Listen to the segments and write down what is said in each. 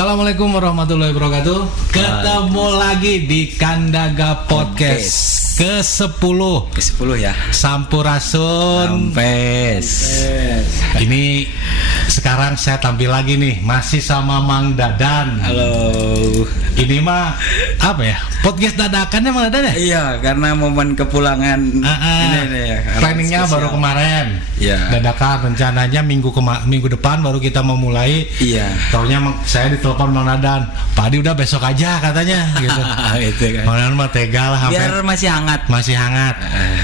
Assalamualaikum warahmatullahi wabarakatuh. Ketemu lagi di Kandaga Podcast ke-10 ya. Sampurasun. Ini sekarang saya tampil lagi nih, masih sama Mang Dadan. Halo. Ini mah apa ya? Podcast dadakan ya Mang Dadan ya? Iya, karena momen kepulangan ini ya. Planningnya baru kemarin. Iya. Dadakan, rencananya minggu depan baru kita memulai. Iya. Taunya saya ditelepon Mang Dadan, Pak Adi udah besok aja katanya gitu. Itu kan. Mang Dadan mah tega lah. Biar masih hangat.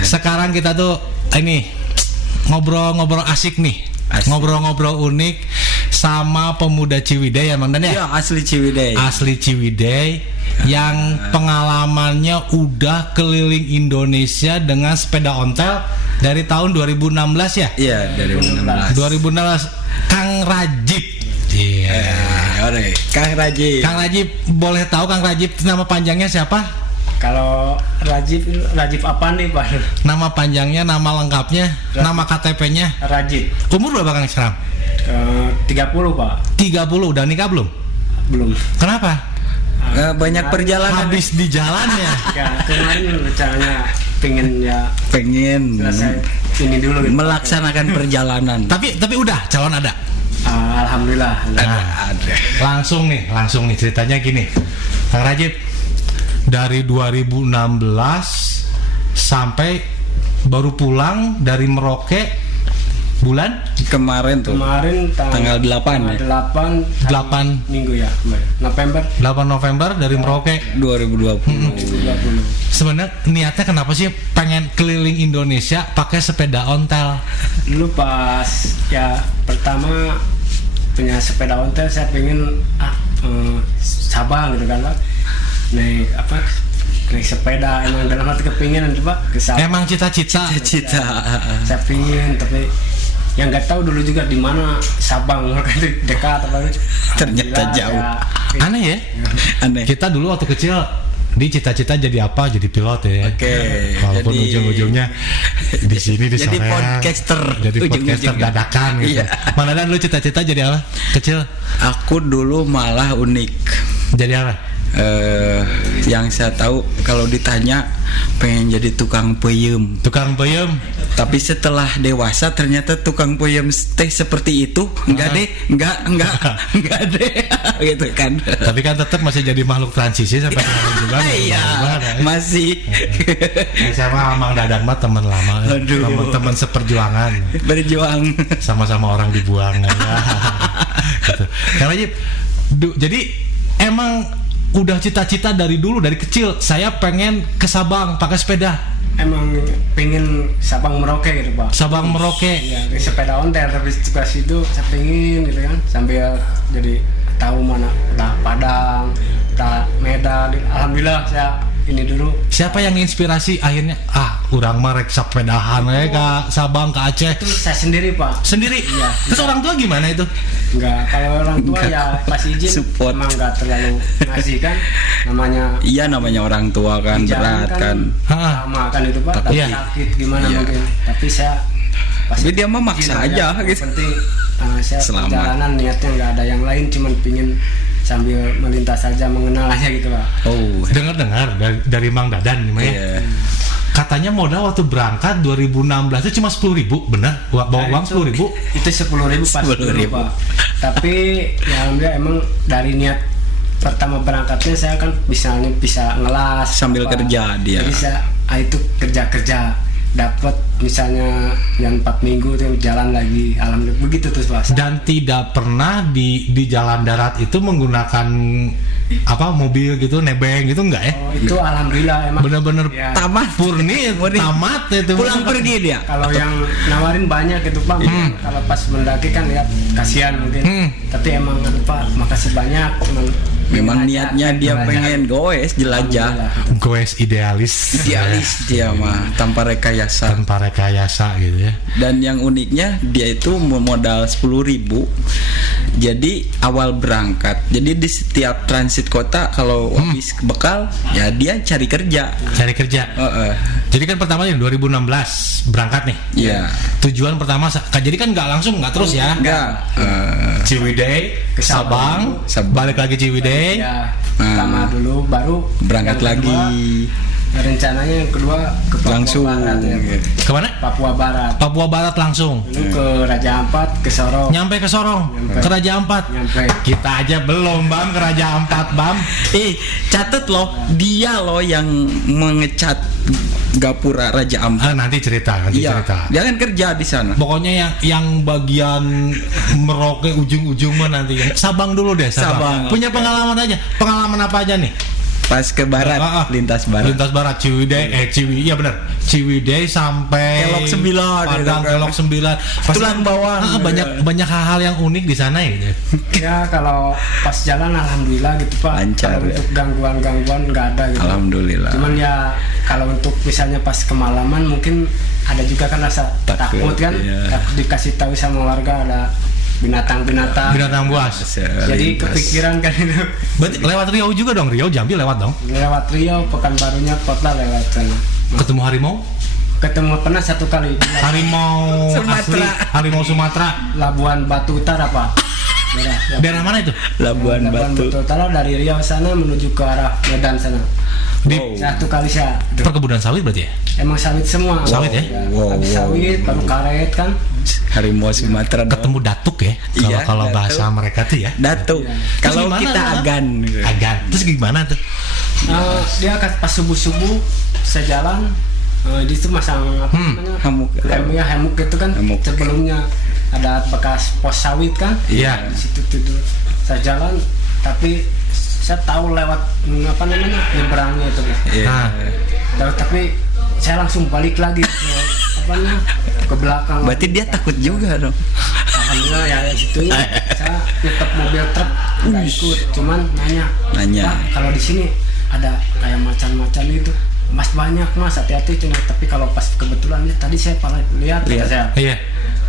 Sekarang kita tuh ini ngobrol-ngobrol asik nih. Ngobrol-ngobrol unik sama pemuda Ciwidey ya Mang Dan ya? Iya, asli Ciwidey. Yang pengalamannya udah keliling Indonesia dengan sepeda ontel dari tahun 2016 ya? Iya, 2016. Kang Rajib. Iya. Kang Rajib, boleh tahu Kang Rajib nama panjangnya siapa? Kalau Rajib apa nih Pak? Nama panjangnya, nama lengkapnya, Rajib. nama KTP-nya. Rajib. Umur berapa Kang sekarang? 30 Pak. 30, udah nikah belum? Belum. Kenapa? Banyak perjalanan. Habis di jalan ya? Ya kemarin rencananya pengen selesai ini dulu gitu. Melaksanakan perjalanan. Tapi udah calon ada. Alhamdulillah. Ada. Langsung nih ceritanya gini. Kang Rajib dari 2016 sampai baru pulang dari Merauke bulan Kemarin tanggal 8 minggu ya, November 8 November dari Merauke 2020. Sebenarnya niatnya kenapa sih pengen keliling Indonesia pakai sepeda ontel? Dulu pas ya pertama punya sepeda ontel saya pengen Sabang gitu kan Pak. Naik sepeda emang dalam hati kepingin coba ke Sabang. Emang cita-cita. Saya pingin tapi yang nggak tahu dulu juga di mana Sabang dekat apa itu. Ternyata jauh. Aneh ya? Aneh. Kita dulu waktu kecil di cita-cita jadi apa? Jadi pilot ya. Oke. Walaupun ujung-ujungnya di sini di jadi soreang. Jadi podcaster dadakan gitu. Iya. Mana ada lu cita-cita jadi apa? Kecil. Aku dulu malah unik. Jadi apa? Yang saya tahu kalau ditanya pengen jadi tukang peyem. Tukang peyem. Tapi setelah dewasa ternyata tukang peyem teh seperti itu. Enggak deh gitu kan. Tapi kan tetap masih jadi makhluk transisi sampai sekarang juga. Iya, masih. Sama Mang Dadan mah teman lama, teman seperjuangan. Berjuang. Sama-sama orang dibuang ya. Gitu. Karena jadi emang udah cita-cita dari dulu, dari kecil saya pengen ke Sabang pakai sepeda. Emang pengen Sabang Merauke gitu Pak. Sabang Merauke. Ya, sepeda ontel tapi ke situ saya pengen gitu kan sambil jadi tahu mana udah Padang, udah Medan. Alhamdulillah saya ini dulu. Siapa yang inspirasi akhirnya urang mah rek sepedahan ke Sabang ke Aceh? Itu saya sendiri Pak. Sendiri? Iya. Terus orang tua gimana itu? Enggak, kalau orang tua ya pas izin support. Emang enggak terlalu ngasih kan namanya orang tua kan berat kan. Sama kan itu Pak, tapi sakit gimana mungkin. Tapi saya tapi dia mah maksa aja gitu. Penting saya selamat. Perjalanan niatnya enggak ada yang lain, cuman pingin sambil melintas saja mengenal aja gitu Pak. Oh, dengar dari Mang Dadan nih ya. Katanya modal waktu berangkat 2016 itu cuma 10.000, benar? Bawa uang 10.000? Itu 10.000 pas 10.000 Pak. Tapi ya alhamdulillah emang dari niat pertama berangkatnya saya kan bisa ngelas sambil kerja dia. Jadi saya itu kerja dapat misalnya yang 4 minggu itu jalan lagi, alhamdulillah begitu terus Pak. Dan tidak pernah di jalan darat itu menggunakan mobil gitu, nebeng gitu enggak ya? Oh, itu alhamdulillah emang bener-bener ya. Tamat itu. Pulang pergi dia. Kalau yang nawarin banyak gitu Pak. Kalau pas mendaki kan lihat kasihan mungkin. Tapi emang Pak, makasih banyak Memang niatnya dia pengen goes jelajah. Goes idealis dia mah tanpa rekayasa gitu ya. Dan yang uniknya dia itu modal 10.000. Jadi awal berangkat. Jadi di setiap transit kota kalau habis bekal ya dia cari kerja. Jadi kan pertama nih 2016 berangkat nih. Iya. Tujuan pertama, jadi kan nggak langsung, nggak terus ya? Enggak. Ciwidey ke Sabang, balik lagi Ciwidey. Ya, pertama dulu baru Berangkat yang kedua, lagi. rencananya yang kedua ke Papua Langsung. Barat ya. Kemana? Papua Barat. Papua Barat langsung. Dulu ke Raja Ampat, ke Sorong. Nyampe ke Sorong, Nyampe. ke Raja Ampat. Nyampe. Kita aja belum Bam ke Raja Ampat Bam. Catet loh, dia loh yang mengecat Gapura Raja Ampat. Nanti cerita. Iya. Dia kan kerja di sana. Pokoknya yang bagian Merauke ujung-ujung mah nanti. Sabang dulu deh. Sabang. Punya pengalaman aja. Pengalaman apa aja nih? Pas ke barat, lintas barat. Lintas barat Ciwidey, iya benar. Ciwidey sampai Kelok 9, Padang, Kelok 9. Tulang bawang. Banyak hal-hal yang unik di sana ya. Ya kalau pas jalan alhamdulillah gitu Pak. Lancar, Kalau ya. untuk gangguan-gangguan nggak ada gitu. Alhamdulillah. Cuman ya kalau untuk misalnya pas kemalaman mungkin ada juga kan rasa takut kan. Iya. Takut dikasih tahu sama warga ada binatang-binatang. Binatang buas. Jadi kepikiran kan itu. Berarti lewat Riau juga dong. Riau Jambi lewat dong. Lewat Riau, Pekanbarunya kota lewat sana. Ketemu harimau? Ketemu pernah satu kali di Harimau asli, harimau Sumatera. Labuan Batu Utara Pak. Daerah mana itu? Labuan Batu. Utara dari Riau sana menuju ke arah Medan sana. Satu kali saya. Perkebunan sawit berarti ya? Emang sawit semua. Sawit ya? Habis sawit baru karet kan. Harimau Sumatera. Ketemu datuk ya? Iya, Kalau datuk. bahasa mereka tuh ya. Datuk. Kalau Terus kita gimana? agan. Agan. Terus gimana tuh? Dia pas subuh-subuh sejalan di situ masang apa namanya? Hamuk. Hemuk itu kan. Hemuk. Sebelumnya ada bekas pos sawit kan. Iya. Di situ tidur. Saya jalan tapi saya tahu lewat apa namanya? Nyebrangnya itu. Iya. Nah, Tapi saya langsung balik lagi ke belakang. Berarti dia takut juga dong. Alhamdulillah ya situnya saya nyetep mobil truk nggak ikut, cuman nanya. Pak, kalau di sini ada kayak macan-macan itu, Mas banyak Mas, hati-hati cina. Tapi kalau pas kebetulan tadi saya pernah lihat. Saya. iya.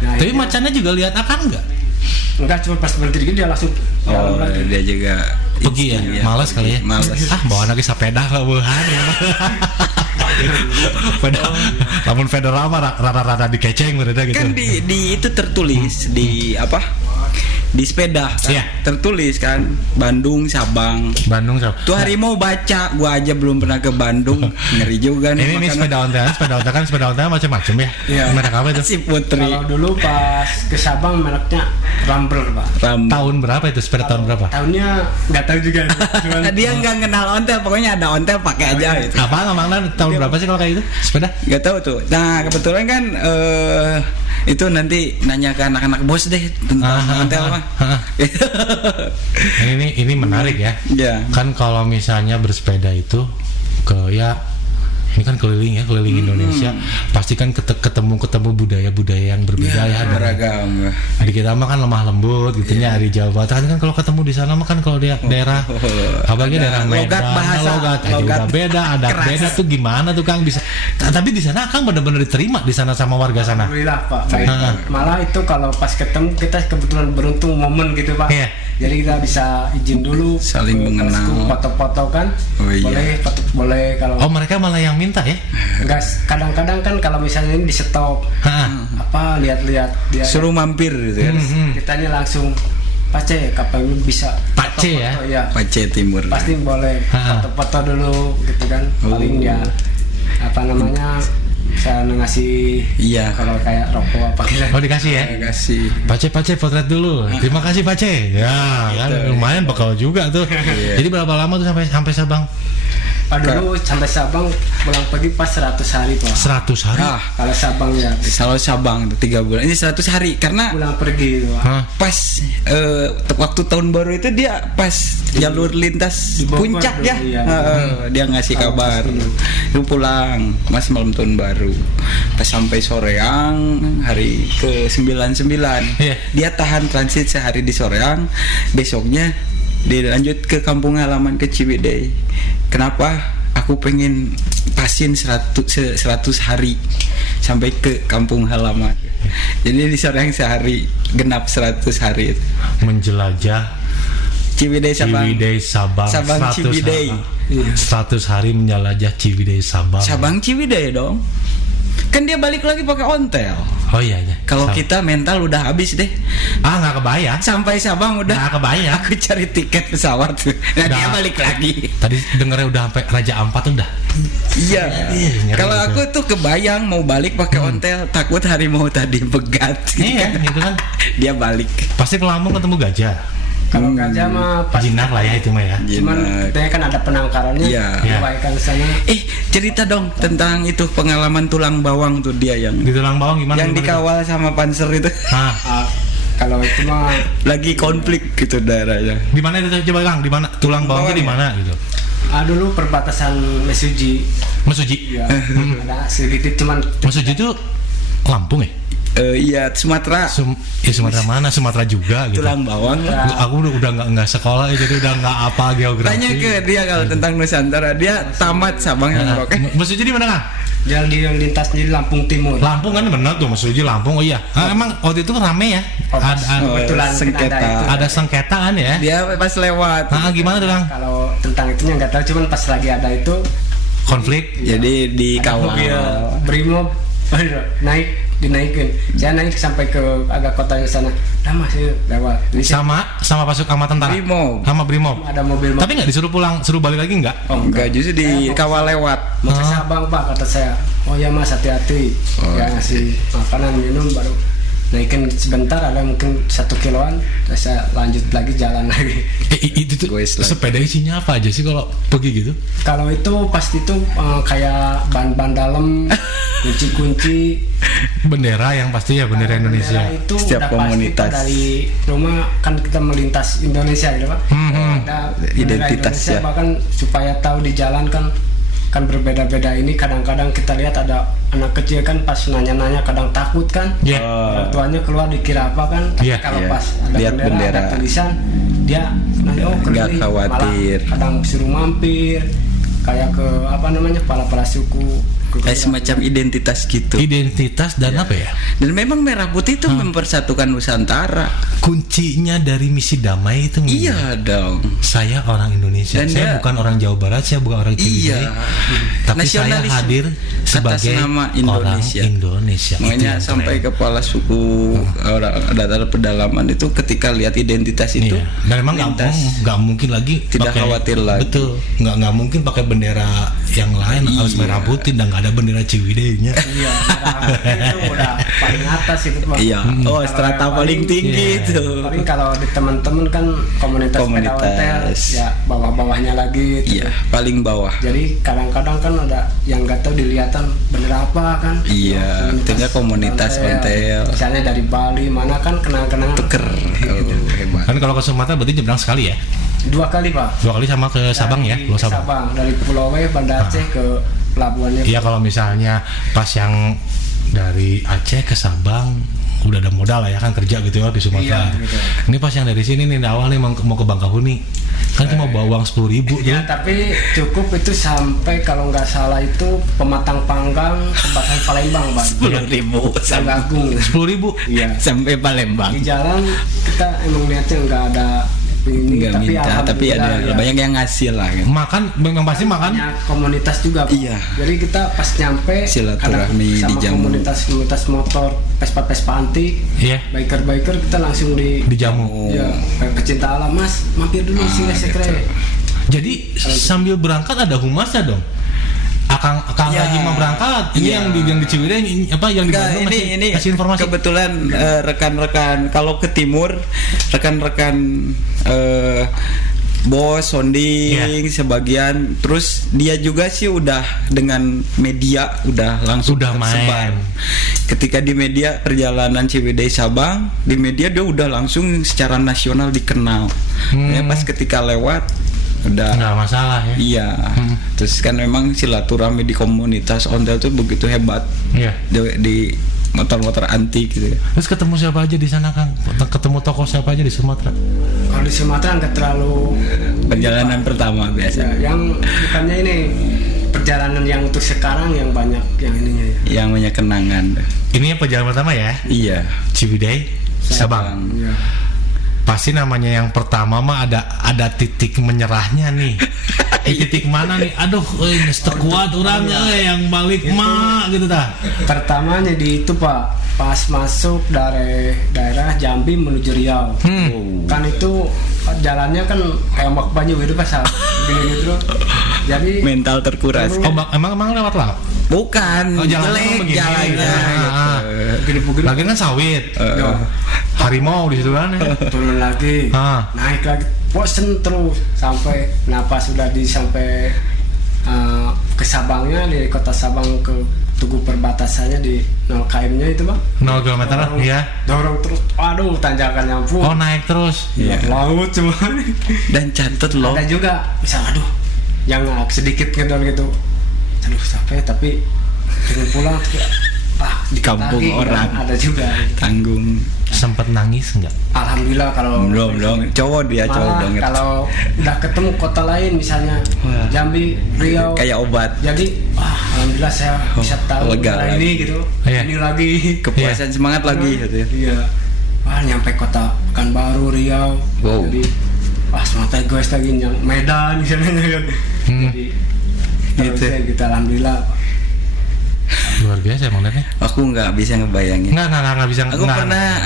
Nah, Tapi macannya juga lihat akan nggak? enggak, cuma pas berhenti dikit dia langsung jalan lagi. Dia juga Pergi ya? Iya, Malas kali ya? Malas. Bawa lagi sepeda ke Wuhan ya. Namun federal mah rada-rada dikeceng berada gitu. Kan di itu tertulis di apa? Di sepeda kan? Iya. Tertulis kan Bandung Sabang. Bandung Sabang. Tuh harimau baca, gua aja belum pernah ke Bandung. Ngeri juga nih. Ini sepeda ontel macam-macam ya. Iya. Merek apa itu? Si Putri. Kalau dulu pas ke Sabang mereknya Rambler Pak. Tahun berapa itu? Sepeda tahun berapa? Tahunnya nggak tahu juga. Cuman Dia nggak kenal ontel, pokoknya ada ontel pakai aja gitu. Apa namanya tahun berapa sih kalau kayak itu? Sepeda? Gak tahu tuh. Nah kebetulan kan itu nanti nanya ke anak-anak bos deh tentang ontel mah. Ini menarik ya. Ya. Kan kalau misalnya bersepeda itu ke ini kan keliling Indonesia, pasti kan ketemu budaya-budaya yang berbeda ya. Beragam. Di kita mah kan lemah lembut gitunya, di Jawa Barat kan kalau ketemu di sana mah kan kalau dia daerah apalagi daerah Medan, logat bahasa, logat juga beda, adat keras. beda tuh gimana tuh Kang bisa. Tapi di sana Kang benar-benar diterima di sana sama warga sana. Alhamdulillah Pak. Baik. Malah itu kalau pas ketemu kita kebetulan beruntung momen gitu Pak. Iya. Jadi kita bisa izin dulu, Saling mengenal. foto-foto kan. Oh, iya. Boleh foto, boleh kalau Oh mereka malah yang minta ya? enggak, kadang-kadang kan kalau misalnya ini di stop apa lihat-lihat dia Suruh mampir gitu kan. kitanya langsung Pace, kapan lu bisa Pace foto-foto, ya. Pace Timur. Pasti boleh foto-foto dulu gitu kan. Paling ya apa namanya saya ngasih kalau kayak rokok apa gitu. Oh dikasih ya? Kasih. Pace potret dulu. Terima kasih Pace. Ya, kan lumayan bekal juga tuh. Jadi berapa lama tuh sampai Sabang? Pak dulu sampai Sabang pulang pergi pas 100 hari Pak. 100 hari. Kalau Sabang ya. Kalau Sabang 3 bulan. Ini 100 hari karena Pulang pergi itu Pak. pas waktu tahun baru itu dia pas jalur lintas Di Bogor puncak dulu, ya. iya. Dia ngasih kabar. Lu pulang Mas malam tahun baru. Pas sampai Soreang hari ke 99. Iya. Dia tahan transit sehari di Soreang. Besoknya dia lanjut ke kampung halaman ke Ciwidey. Kenapa? Aku pengen pasin 100 hari sampai ke kampung halaman. Jadi di Soreang sehari genap 100 hari itu. Menjelajah Ciwidey Sabang. Ciwidey Sabang 100 Ciwidey. hari. Iya. 100 hari menjelajah Ciwidey Sabang. Sabang Ciwidey dong. Kan dia balik lagi pakai ontel. Oh iya iya. Kalau kita mental udah habis deh. nggak kebayang. Sampai Sabang udah. Nggak kebayang. Aku cari tiket pesawat. Nah, dia Udah. balik lagi. Tadi dengernya udah sampai Raja Ampat udah. Iya. ngeri Kalau gitu. aku tuh kebayang mau balik pakai ontel, takut harimau tadi begat. Iya, gitu kan. Dia balik. Pasti ke Lampung ketemu gajah. Kalau gajah mah pas Jinak lah ya itu mah ya. cuman Jinak. dia kan ada penangkarannya. Iya. Kebaikan sana. Cerita dong tentang itu pengalaman tulang bawang tuh dia yang Di tulang bawang gimana? yang gimana? dikawal sama panser itu. Nah, Kalau itu mah Lagi konflik gitu daerahnya. di mana itu coba Kang? Di mana? Tulang bawang itu di mana gitu? dulu perbatasan Mesuji. Masuji. Ya, ada sedikit cuman Masuji itu Lampung ya? Iya, Sumatera. Sumatera mana? Sumatera juga gitu. Tulang bawang. Aku udah nggak sekolah ya, jadi udah nggak apa geografi. Tanya ke dia kalau tentang Nusantara, dia tamat Sabang yang Merauke. Masuji di mana Kang? yang lintas di Lampung Timur. Lampung kan bener tuh Masuji Lampung. Oh iya. Emang waktu itu kan rame ya? Kebetulan sengketa. ada itu. Ada sengketa kan ya? Dia pas lewat. Gimana tuh Kang? Kalau tentang itunya nggak tahu, cuman pas lagi ada itu Konflik? Jadi ada dikawal. mobil Brimob dinaikin. Saya naik sampai ke agak kota yang sana. Masih lewat. Jadi Sama pasuk sama tentara? Brimob. Sama Brimob. ada mobil. Tapi nggak disuruh pulang, suruh balik lagi nggak? Enggak, justru dikawal lewat. Mau ke Sabang Pak, kata saya. Oh ya Mas, hati-hati. Ya ngasih makanan minum baru naikin sebentar, ada mungkin 1 kiloan, terus saya lanjut lagi jalan lagi. Itu tuh Goes lagi. sepeda isinya apa aja sih kalau pergi gitu? Kalau itu pasti itu kayak ban-ban dalam, kunci-kunci. Bendera yang pasti ya bendera Indonesia. Bendera itu Setiap udah pasti komunitas. Pak, dari rumah kan kita melintas Indonesia gitu Pak. Ada bendera Identitas, Indonesia, ya. bahkan supaya tahu di jalan kan berbeda-beda. Ini kadang-kadang kita lihat ada anak kecil kan pas nanya-nanya kadang takut kan. Iya. Orang tuanya keluar dikira apa kan. Tapi Iya. kalau Iya. pas ada Lihat bendera. ada tulisan, dia nanya keliling, khawatir. malah kadang suruh mampir kayak ke kepala-kepala suku. Kayak semacam identitas gitu. Identitas dan apa ya? Dan memang merah putih itu mempersatukan Nusantara. Kuncinya dari misi damai itu. Iya dong. Saya orang Indonesia. Dan Saya dia- bukan orang Jawa Barat. Saya bukan orang Ciwidey. Iya. Tapi saya Nasionalisme hadir sebagai atas nama Indonesia. orang Indonesia. Itu Makanya yang sampai keren. kepala suku orang datar pedalaman itu ketika lihat identitas itu, Iya. Dan memang lintas. nggak mungkin lagi Tidak khawatir lagi. Betul, nggak mungkin pakai bendera yang lain, harus Iya. merah putih dan nggak ada bendera Ciwidey-nya. Iya, itu udah paling atas itu Pak. Iya. Oh, Kalau strata yang paling tinggi Iya. itu. Paling kalau di teman-teman kan komunitas sepeda hotel, ya bawah-bawahnya lagi. Gitu. Iya, paling bawah. Jadi kadang-kadang kan ada yang nggak tahu dilihatkan bendera apa kan. Iya, tinggal komunitas hotel. Misalnya dari Bali mana kan kenang-kenangan. Tuker. Oh, hebat. Kan kalau ke Sumatera berarti nyebrang sekali ya? 2 kali Pak. 2 kali sama ke Sabang ya, Dari Pulau Sabang. Dari Pulau W, Banda Aceh ke pelabuhannya. Iya, kalau misalnya pas yang dari Aceh ke Sabang udah ada modal lah ya kan kerja gitu ya di Sumatera. Iya, gitu. Ini pas yang dari sini nih awal nih mau ke Bangkahuni. Kan cuma bawa uang 10.000 Ya, tuh. tapi cukup itu sampai kalau nggak salah itu Pematang Panggang, Jembatan Palembang, Bang. 10.000 Agung. 10.000. Iya. sampai Palembang. Di jalan kita emang lihatnya nggak ada ini, Nggak tapi minta, tapi ada alhamdulillah, ya. banyak yang ngasih lah kan. Makan memang pasti makan. Banyak komunitas juga Pak. Iya. Jadi kita pas nyampe Silaturahmi kadang sama dijamu. komunitas motor, Vespa antik, Iya. biker kita langsung Dijamu. ya kayak pecinta alam, Mas mampir dulu sini gitu. sekre. Jadi sambil berangkat ada humasnya dong. Akang Ya. Haji mau berangkat. Ini Iya. yang di Ciwidey apa yang di Enggak, Bandung ini kasih informasi. kebetulan rekan-rekan kalau ke timur rekan-rekan bos sounding sebagian, terus dia juga sih udah dengan media udah langsung Udah tersebar. main. Ketika di media perjalanan Ciwidey Sabang, di media dia udah langsung secara nasional dikenal. Ya, pas ketika lewat udah Nggak masalah ya. iya. Terus kan memang silaturahmi di komunitas ontel tuh begitu hebat. Iya. Di motor-motor antik gitu. Terus ketemu siapa aja di sana Kang? Ketemu tokoh siapa aja di Sumatera? Kalau di Sumatera nggak terlalu Perjalanan pertama biasa. ya, yang bukannya ini perjalanan yang untuk sekarang yang banyak yang ininya ya. Yang banyak kenangan. Ini yang perjalanan pertama ya. Iya. Ciwidey, Sabang. Ya. Pasti namanya yang pertama mah ada titik menyerahnya nih. Titik mana nih? Aduh, geus teu kuat urang yang balik mah gitu dah. Pertamanya di itu Pak, pas masuk dari daerah Jambi menuju Riau. Kan itu jalannya kan kayak mak banyu gitu pas gini gitu. Jadi mental terkuras. Oh, emang lewat lah. Bukan, jalannya jelek jalannya. Gini-gini. Lagi kan sawit. Harimau di situ kan. Turun lagi, naik lagi, bosen terus sampai pas sudah sampai ke Sabangnya, di kota Sabang ke Tugu perbatasannya di 0 km-nya itu Bang. 0 km ya. Dorong terus, aduh tanjakannya ampun. Oh, naik terus. Iya. Laut cuma. Dan catet loh. Ada juga misal aduh yang sedikit ngedor gitu. Aduh capek tapi dengan pulang di kampung lagi, orang ada juga tanggung. Sempet nangis enggak? Alhamdulillah kalau belum cowok dia cowok banget. Kalau udah ketemu kota lain misalnya Jambi, Riau kayak obat. Jadi alhamdulillah saya bisa tahu lega ini gitu. Ini lagi kepuasan semangat lagi gitu ya. Iya. Nyampe kota Pekanbaru, Riau. Wow. Jadi semangat guys lagi yang Medan misalnya kan. Jadi gitu. Kita alhamdulillah luar biasa emang nih. Aku nggak bisa ngebayangin. Nggak bisa.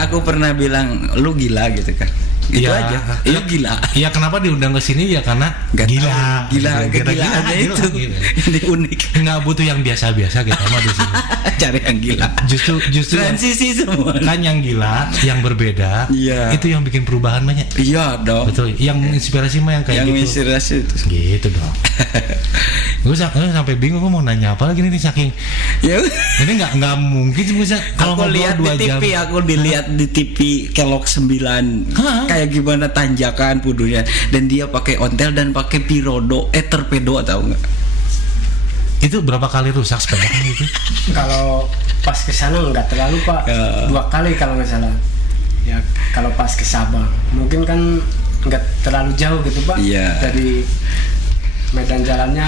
Aku pernah bilang lu gila gitu kan. Itu ya, aja. Lu gila. Iya, kenapa diundang ke sini ya karena gila kegilaannya itu. Ini unik. Nggak butuh yang biasa-biasa kita mah di sini. Cari yang gila. Justru transisi semua. Kan yang gila, yang berbeda. Iya. Itu yang bikin perubahan banyak. Iya dong. Betul. Yang inspirasi mah yang kayak yang gitu. Yang inspirasi itu. Gitu dong. Gue sampai bingung gue mau nanya apa lagi nih saking. Ya. Ini nggak mungkin sih bisa kalau aku lihat di TV, aku dilihat di TV Kelok 9. Kayak gimana tanjakan pudunya dan dia pakai ontel dan pakai torpedo tahu nggak? Itu berapa kali rusak sepeda gitu? Kalau pas ke sana nggak terlalu Pak, 2 kali kalau nggak salah. Ya kalau pas ke Sabang mungkin kan nggak terlalu jauh gitu Pak. Dari medan jalannya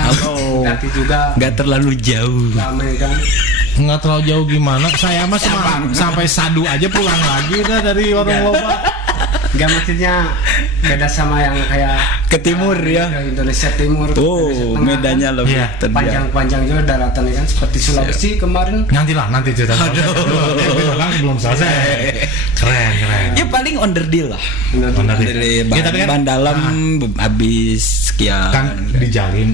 nanti juga nggak terlalu jauh. Ramai kan? Nggak terlalu jauh gimana? Saya mah sampai Sadu aja pulang lagi dah dari warung loba. Enggak, maksudnya beda sama yang kayak ke timur ya. Indonesia Timur. Medannya kan lebih panjang-panjang juga daratan kan seperti Sulawesi kemarin. Nanti cerita. Belum selesai. Keren. Ya paling onderdil lah. Dari kan, ban dalam habis sekian. Kan dijalin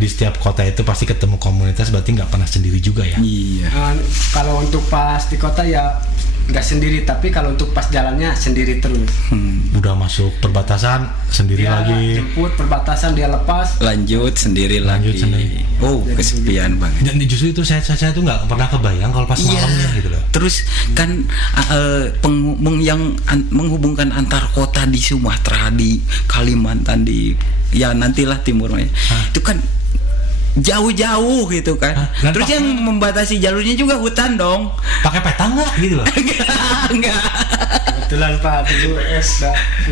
di setiap kota itu pasti ketemu komunitas, berarti nggak pernah sendiri juga ya. Iya. Kalau untuk pas di kota ya nggak sendiri, tapi kalau untuk pas jalannya sendiri terus. Udah masuk perbatasan sendiri lagi. Jemput perbatasan dia lepas. Lanjut sendiri lagi. Kesepian banget. Dan justru itu saya tuh nggak pernah kebayang kalau pas malamnya gitu loh. Terus kan yang menghubungkan antar kota di Sumatera, di Kalimantan, di nantilah timurnya. Itu kan jauh-jauh gitu kan. Terus yang membatasi jalurnya juga hutan dong. Pakai peta nggak gitu loh? Enggak. Kebetulan Pak dulu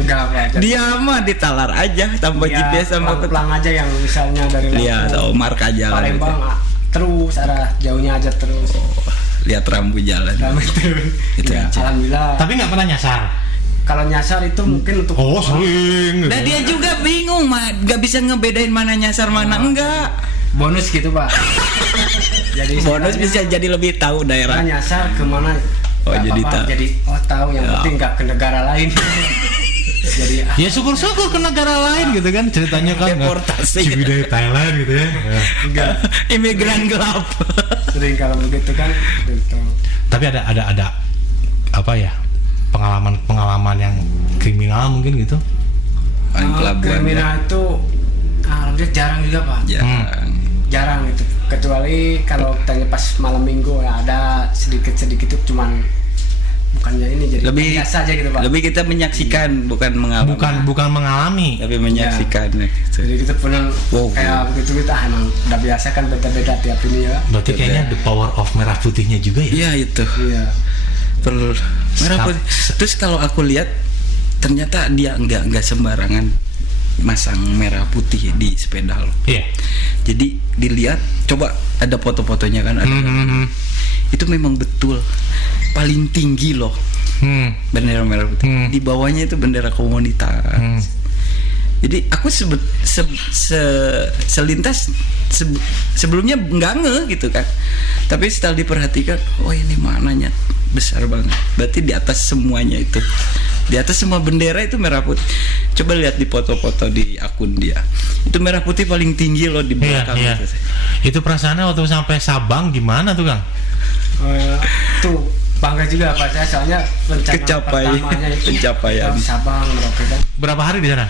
enggak Pak. Dia mah ditalar aja tanpa GPS sama pelang aja yang misalnya dari Lampung. Marka jalan. Palembang terus arah jauhnya aja terus. Lihat rambu jalan. Itu alhamdulillah. Tapi nggak pernah nyasar. Kalau nyasar itu mungkin untuk sering. Nah dia juga bingung nggak bisa ngebedain mana nyasar mana enggak. Bonus gitu Pak. Jadi bonus bisa jadi lebih tahu daerah. Nyasar kemana? Jadi tahu. Tahu yang penting nggak ke negara lain. Jadi ya syukur-syukur ke negara lain gitu kan ceritanya kan. Deportasi. Ciwidey Thailand gitu ya. Enggak. Imigran gelap. Sering kalau begitu kan. Tapi ada pengalaman yang kriminal mungkin gitu. Kriminal itu alhamdulillah jarang juga Pak. Jarang itu, kecuali kalau tanya pas malam minggu ya ada sedikit itu, cuman bukannya ini jadi lebih biasa aja gitu Pak. Lebih kita menyaksikan bukan mengalami. Bukan mengalami, tapi menyaksikan. Jadi kita pernah kayak begitu kita emang udah biasa kan beda-beda tiap ini ya. Berarti kayaknya the power of merah putihnya juga ya. Iya itu. Iya. Merah putih. Terus kalau aku lihat ternyata dia nggak sembarangan masang merah putih di sepeda loh. Iya. Jadi dilihat, coba ada foto-fotonya kan ada. Itu memang betul paling tinggi loh. bendera merah putih. Di bawahnya itu bendera komunitas. Jadi aku selintas sebelumnya nggak ngeh gitu kan, tapi setelah diperhatikan, oh ini maknanya besar banget. Berarti di atas semuanya itu, di atas semua bendera itu merah putih. Coba lihat di foto-foto di akun dia, itu merah putih paling tinggi loh di belakang. Iya. Itu perasaannya waktu sampai Sabang gimana tuh Kang? Tuh bangga juga Pak saya, soalnya rencana pertamanya itu pencapaian. Sabang Merauke kan. Berapa hari di sana?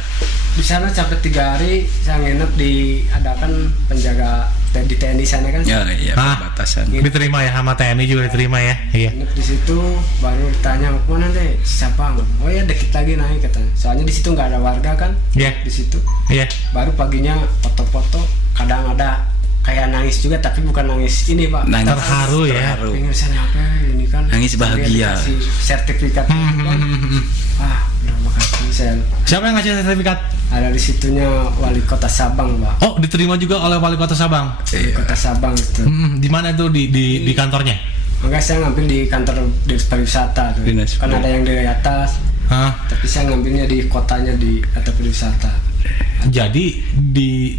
Di sana sampai 3 hari saya nginep diadakan penjaga di TNI sana kan. Ya, iya, perbatasan. Diterima ya sama TNI juga diterima ya. Iya. Nginep di situ baru ditanya mau kemana deh, Sabang. Oh ya dikit lagi naik katanya. Soalnya di situ nggak ada warga kan. Iya. Di situ. Iya. Baru paginya foto-foto, kadang ada kayak nangis juga tapi bukan nangis ini Pak. Nangis terharu ya. Pengen saya nyampe ini kan. Nangis bahagia. Dikasih sertifikat kan. Udah makasih saya. Siapa yang ngasih sertifikat? Ada di situnya Wali Kota Sabang, Pak. Oh, diterima juga oleh Wali Kota Sabang. Wali Kota Sabang itu. Di mana itu di kantornya? Makanya saya ngambil di kantor Dinas Pariwisata tuh. Kan ada yang di atas. Tapi saya ngambilnya di kotanya di kantor pariwisata. Jadi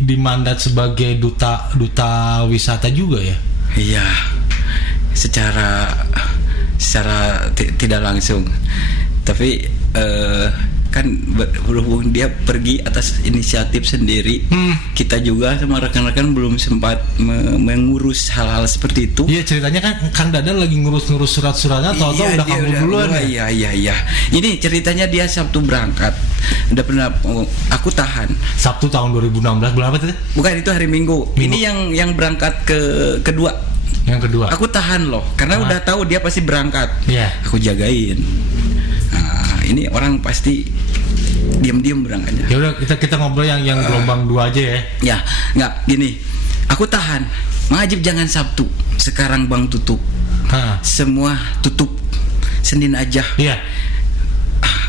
dimandat sebagai duta wisata juga ya? Iya. Secara tidak langsung. Tapi kan berhubung dia pergi atas inisiatif sendiri, kita juga sama rekan-rekan belum sempat mengurus hal-hal seperti itu. Iya, ceritanya kan Kang Dadan lagi ngurus surat-suratnya, tahu-tahu udah kabur duluan. Iya. Ini ceritanya dia Sabtu berangkat. Udah pernah aku tahan. Sabtu tahun 2016 berapa itu? Bukan, itu hari Minggu. Ini yang berangkat kedua. Yang kedua. Aku tahan loh, karena udah tahu dia pasti berangkat. Iya. Aku jagain. Nah, ini orang pasti diam-diam berangkatnya. Ya udah kita ngobrol yang gelombang 2 aja ya. Ya, nggak gini. Aku tahan. Mengajib jangan Sabtu. Sekarang Bang tutup. Semua tutup. Senin aja. Iya.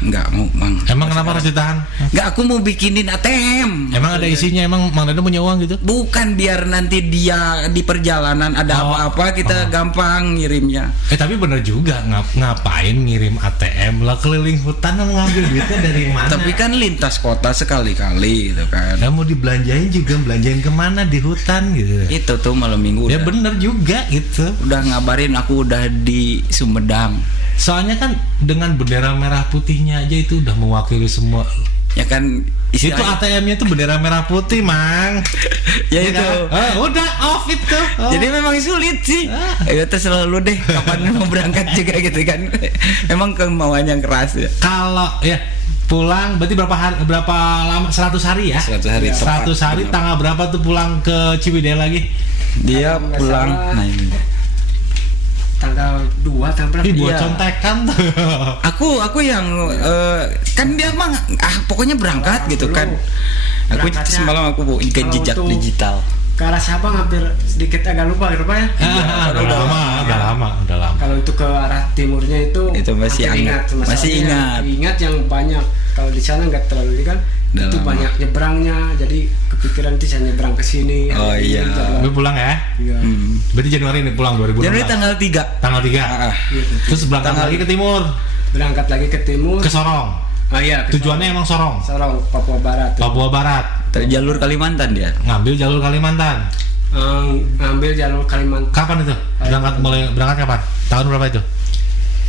Nggak mau, Mang. Emang kenapa harus ditahan? Nggak, aku mau bikinin ATM. Emang ada isinya? Emang Mang Dadan punya uang gitu? Bukan, biar nanti dia di perjalanan ada apa-apa kita gampang ngirimnya. Tapi bener juga, ngapain ngirim ATM lah keliling hutan, ngambil duitnya dari mana? Tapi kan lintas kota sekali-kali gitu kan. Nah, mau dibelanjain juga, belanjain kemana di hutan gitu. Itu tuh malam minggu ya udah. Bener juga gitu. Udah ngabarin aku udah di Sumedang. Soalnya kan dengan bendera merah putihnya aja itu udah mewakili semua. Ya kan itu ATM-nya tuh bendera merah putih, Mang. Ya itu. Udah off itu. Jadi memang sulit sih. Ya terserah lu deh kapan mau berangkat juga gitu kan. Emang kemauannya keras ya. Kalau ya pulang berarti berapa lama? 100 hari ya? 100 hari. 100 hari tanggal berapa tuh pulang ke Ciwidey lagi? Dia pulang tanggal 2 tanggal berapa? Buat contekan tuh. Aku yang kan dia mah pokoknya berangkat gitu kan. Aku semalam aku bikin jejak digital. Ke arah Sabang hampir sedikit agak lupa ya. Udah lama. Kalau itu ke arah timurnya itu masih ingat yang banyak. Kalau di sana nggak terlalu kan. Itu lama. Banyak nyebrangnya, jadi kepikiran itu saya nyebrang ke sini. Oh iya. Lu pulang ya? Iya. Berarti Januari ini pulang 2016. Januari tanggal 3. Tanggal 3. Terus berangkat lagi ke timur. Berangkat lagi ke timur. Ke Sorong. Iya. Tujuannya emang Sorong. Sorong, Papua Barat. Papua Barat. Jalur Kalimantan dia. Ngambil jalur Kalimantan. Ngambil jalur Kalimantan. Kapan itu? Berangkat kapan? Tahun berapa itu?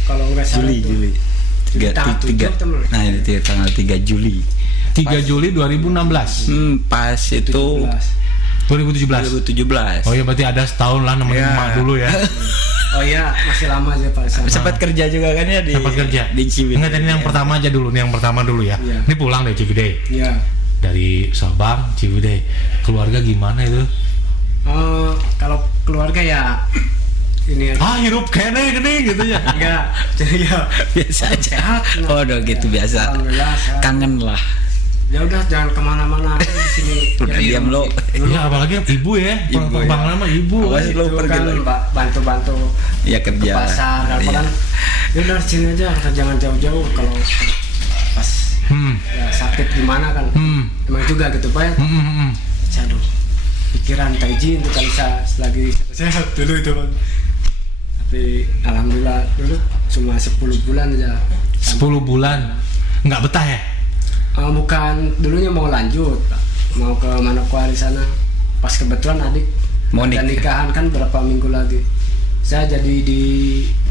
Kalau nggak salah Juli. 3. Nah, ini tanggal 3 Juli. 3 Juli 2016. Pas itu 2017. Oh iya, berarti ada setahun lah nemenin emak dulu ya. Oh iya, masih lama aja Pak. Sempat kerja juga kan ya di Ciwidey. Enggak, ini yang pertama aja dulu, yang pertama dulu ya. Ini pulang dari Ciwidey. Iya. Dari Sabang, Ciwidey. Keluarga gimana itu? Kalau keluarga ya ini aja. Hirup kene gini gitu ya. Enggak, jadi ya biasa aja. Sehat. Oh, udah gitu biasa. Kangen lah. Ya udah jangan kemana-mana di sini. Udah diam lo. Iya, apalagi ibu ya. Bang lama ibu. Awas lo pergi kan bantu-bantu. Ya kerja. Ke pasar kan. Ya udah sini aja, jangan jauh-jauh kalau pas ya sakit gimana kan. Emang juga gitu Pak ya. Aduh. Pikiran tak izin tuh kalau lagi sehat dulu itu Bang. Tapi alhamdulillah dulu cuma 10 bulan aja. 10 bulan nggak betah ya? Bukan, dulunya mau lanjut, Pak. Mau ke Manokwari sana. Pas kebetulan adik Mau ada nikah. nikahan kan berapa minggu lagi. Saya jadi di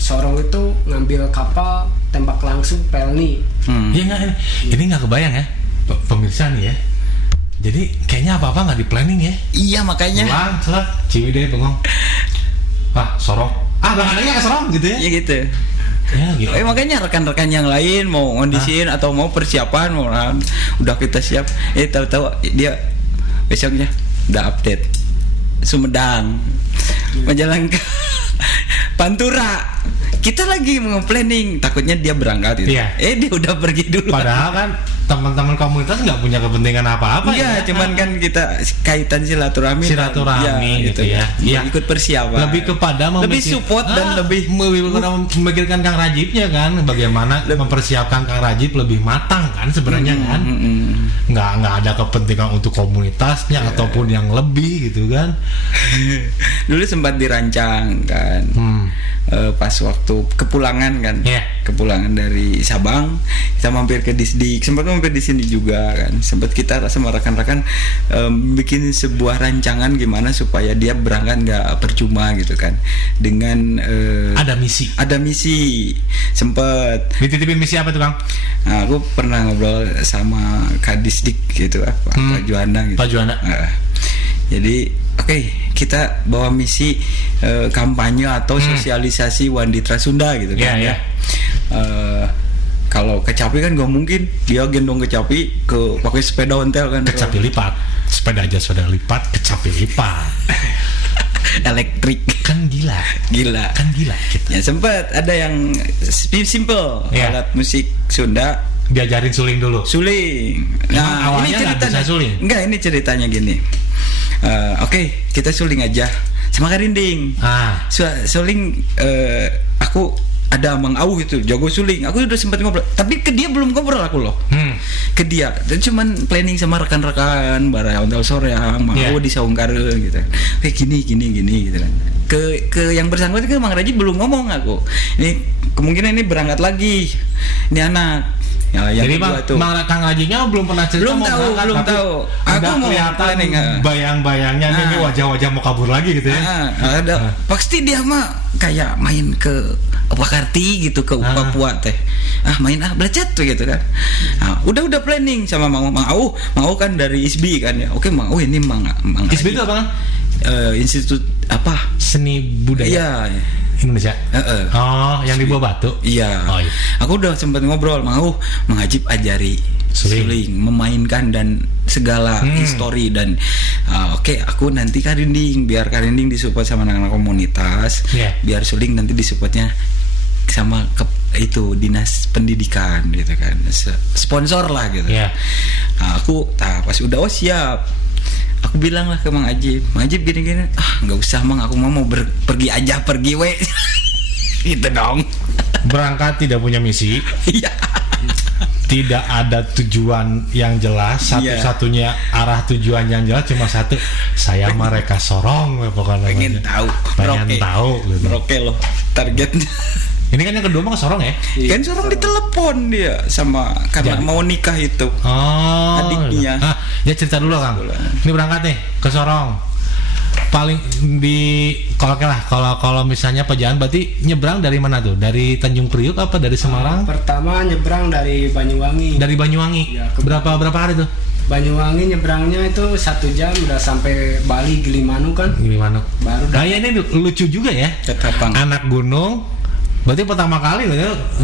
Sorong itu ngambil kapal tembak langsung Pelni. Iya nggak ini nggak kebayang ya pemirsa nih ya. Jadi kayaknya apa-apa nggak di planning ya. Iya makanya. Pulang, salah, Ciwidey bengong. Wah, Sorong. Berangkatnya ke Sorong gitu ya? Iya gitu. Ya, gitu. Makanya rekan-rekan yang lain mau ngondisiin atau mau persiapan udah kita siap. Tahu-tahu dia besoknya udah update Sumedang, Majalengka, Pantura. Kita lagi mau planning, takutnya dia berangkat gitu. Iya. Dia udah pergi dulu. Padahal kan teman-teman komunitas nggak punya kepentingan apa-apa Iya, ya. cuman kan kita kaitan silaturahmi Gitu ya. Iya. Ikut persiapan. Lebih kepada lebih support dan lebih memikirkan Kang Rajibnya kan, bagaimana mempersiapkan Kang Rajib lebih matang kan sebenarnya kan. Nggak ada kepentingan untuk komunitasnya ataupun yang lebih gitu kan. Dulu sempat dirancang kan. Pas waktu kepulangan kan. Iya. Kepulangan dari Sabang, kita mampir ke Disdik, sempat mampir di sini juga kan. Sempat kita sama rekan-rekan bikin sebuah rancangan gimana supaya dia berangkat nggak percuma gitu kan. Dengan Ada misi. ada misi. Sempet Dititipin misi apa tuh Kang? Nah, aku pernah ngobrol sama Kadisdik gitu, Pak Juanda gitu. Pak Juanda. Jadi kita bawa misi kampanye atau sosialisasi Wanditra Sunda gitu kan. Iya. Kalau kecapi kan gak mungkin dia gendong kecapi ke pakai sepeda ontel kan. Kecapi lipat. Sepeda aja sepeda lipat, kecapi lipat. Elektrik Kan gila. Kan gila kita. Ya sempat ada yang simple Iya. alat musik Sunda. Diajarin suling dulu. Suling. Emang awalnya nggak bisa suling? Enggak, ini ceritanya gini. Kita suling aja sama Karinding. Suling aku ada Mang Auh itu jago suling. Aku udah sempat ngobrol, tapi ke dia belum ngobrol aku loh. Ke dia, dan cuman planning sama rekan-rekan bara ontel soreang, Mang Auh di Saungkare gitu. Kayak gini gitu kan. Ke yang bersangkutan ke Mang Raji belum ngomong aku. Ini kemungkinan ini berangkat lagi. Ini anak. Ya, jadi Kang Rajinya belum pernah cerita belum tahu. Aku mau kelihatan planning, bayang-bayangnya ini wajah-wajah mau kabur lagi gitu ya. Ada. Pasti dia mah kayak main ke Pakarti gitu ke Papua teh. Main belajar tuh gitu kan. Udah planning sama Mang Auh. Mang Auh kan dari ISBI kan ya. Oke, Mang Auh ini Mang ISBI itu apa kan? Institut apa? Seni Budaya. Iya. Indonesia. Yang di Buah Batu. Iya. Oh, iya. Aku udah sempat ngobrol, Mang Ajib ajari suling, memainkan dan segala histori dan aku nanti Karinding, biar Karinding disupport sama anak-anak komunitas, biar suling nanti disupportnya sama itu dinas pendidikan gitu kan, sponsor lah gitu. Aku pas udah siap. Aku bilang lah ke Mang Ajib gini-gini, nggak usah Mang, aku mau pergi we. Gitu dong. Berangkat tidak punya misi. Iya. Tidak ada tujuan yang jelas, satu-satunya arah tujuan yang jelas cuma satu, saya mereka Sorong pokoknya. Pengen tahu gitu. Merauke loh targetnya. Ini kan yang kedua mah ke Sorong ya? Kan Sorong ditelepon dia sama karena mau nikah itu. Adiknya. Ya cerita dulu Kang. Ini berangkat nih ke Sorong. Paling di kalau misalnya perjalanan berarti nyebrang dari mana tuh? Dari Tanjung Priuk apa dari Semarang? Pertama nyebrang dari Banyuwangi. Dari Banyuwangi. Ya, berapa hari tuh? Banyuwangi nyebrangnya itu 1 jam udah sampai Bali Gilimanuk kan. Baru. Ini lucu juga ya. Ketapang. Anak gunung. Berarti pertama kali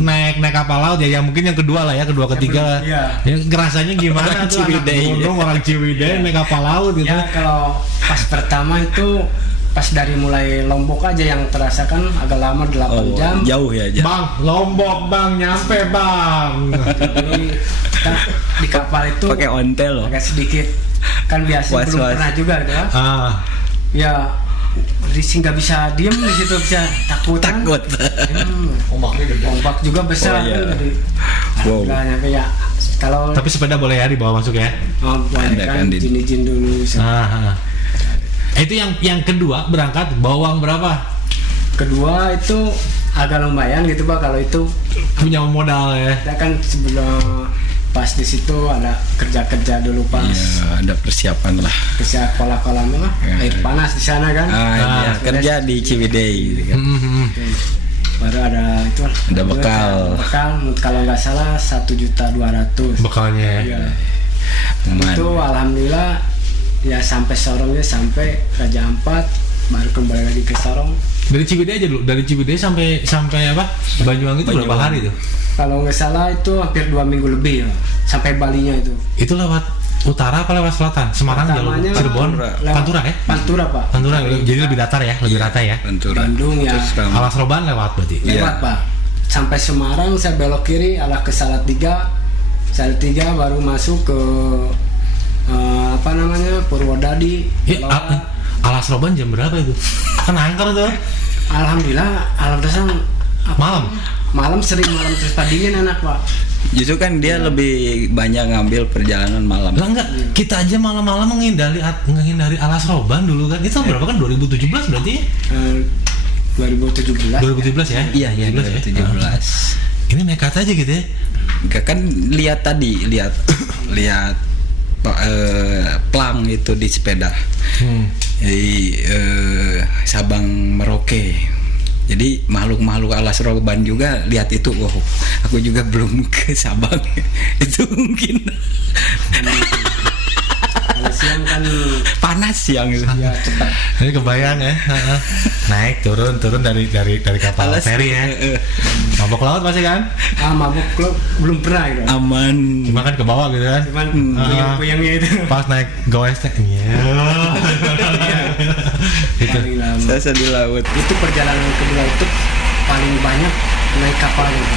naik kapal laut ya, mungkin yang kedua lah ya, ketiga. Iya. Ya, ngerasanya gimana tuh anak gunung orang Ciwidey naik kapal laut gitu. Ya kalau pas pertama itu pas dari mulai Lombok aja yang terasa kan agak lama 8 jam. Jauh ya. Bang, Lombok Bang, nyampe Bang. Jadi kan di kapal itu pakai ontel loh. Agak sedikit kan biasa belum pernah juga gitu kan. Ya Risi nggak bisa diem di situ, bisa takut. Ombak juga besar. Nyampe ya. Kalau tapi sepeda boleh ya dibawa masuk ya? Boleh kan, izin dulu. Itu yang kedua berangkat bawa uang berapa? Kedua itu agak lumayan gitu Pak kalau itu. Punya modal ya. Kita kan sebelum pas di situ ada kerja dulu pas Iya, ada persiapan lah. ke kolam-kolamnya lah, Ya. air panas di sana kan. Iya, kerja di Ciwidey gitu kan. Oke. Baru ada itu lah. Ada bekal. Bekal kalau nggak salah 1.200.000. Bekalnya ya. Iya. Aman. Itu alhamdulillah ya sampai Sorongnya sampai Raja Ampat, baru kembali lagi ke Sorong. Dari Ciwidey aja dulu, dari Ciwidey sampai apa? Banyuwangi itu berapa hari tuh? Kalau nggak salah itu hampir 2 minggu lebih ya, sampai Balinya itu. Itu lewat utara apa lewat selatan? Semarang, jalur Pertamanya Cirebon, lewat Pantura ya? Pantura Pak. Pantura, jadi lebih datar ya, lebih rata ya. Pantura. Bandung ya. Terus Ram- Alas Roban lewat berarti. Iya. Lewat Pak. Sampai Semarang saya belok kiri arah ke Salatiga. Salatiga baru masuk ke apa namanya Purwodadi. Ya, Belok. Alas Roban jam berapa itu? Kan angker tuh. Alhamdulillah malam sering malam terus dingin enak Pak. Justru kan dia lebih banyak ngambil perjalanan malam. Lah enggak, kita aja malam-malam menghindari Alas Roban dulu kan. Itu berapa kan 2017 berarti? 2017. 2017 ya? Iya, 2017 ya? 2017. Ini nekat aja gitu ya. Enggak kan lihat plang itu di sepeda. Jadi Sabang Merauke. Jadi makhluk Alas Roban juga lihat itu, wow, aku juga belum ke Sabang. Itu mungkin Kalau siang kan panas siang itu. ya cepat. Ini kebayang ya. Naik turun dari kapal Alas- feri ya. Mabok laut pasti kan? Mabuk klub belum pernah gitu. Aman. Cuma kan ke bawah gitu kan. Cuman puyeng-puyengnya itu. Pas naik goes teh. Itu. Paling lama. Saya di laut. Itu perjalanan kedua itu paling banyak naik kapal gitu.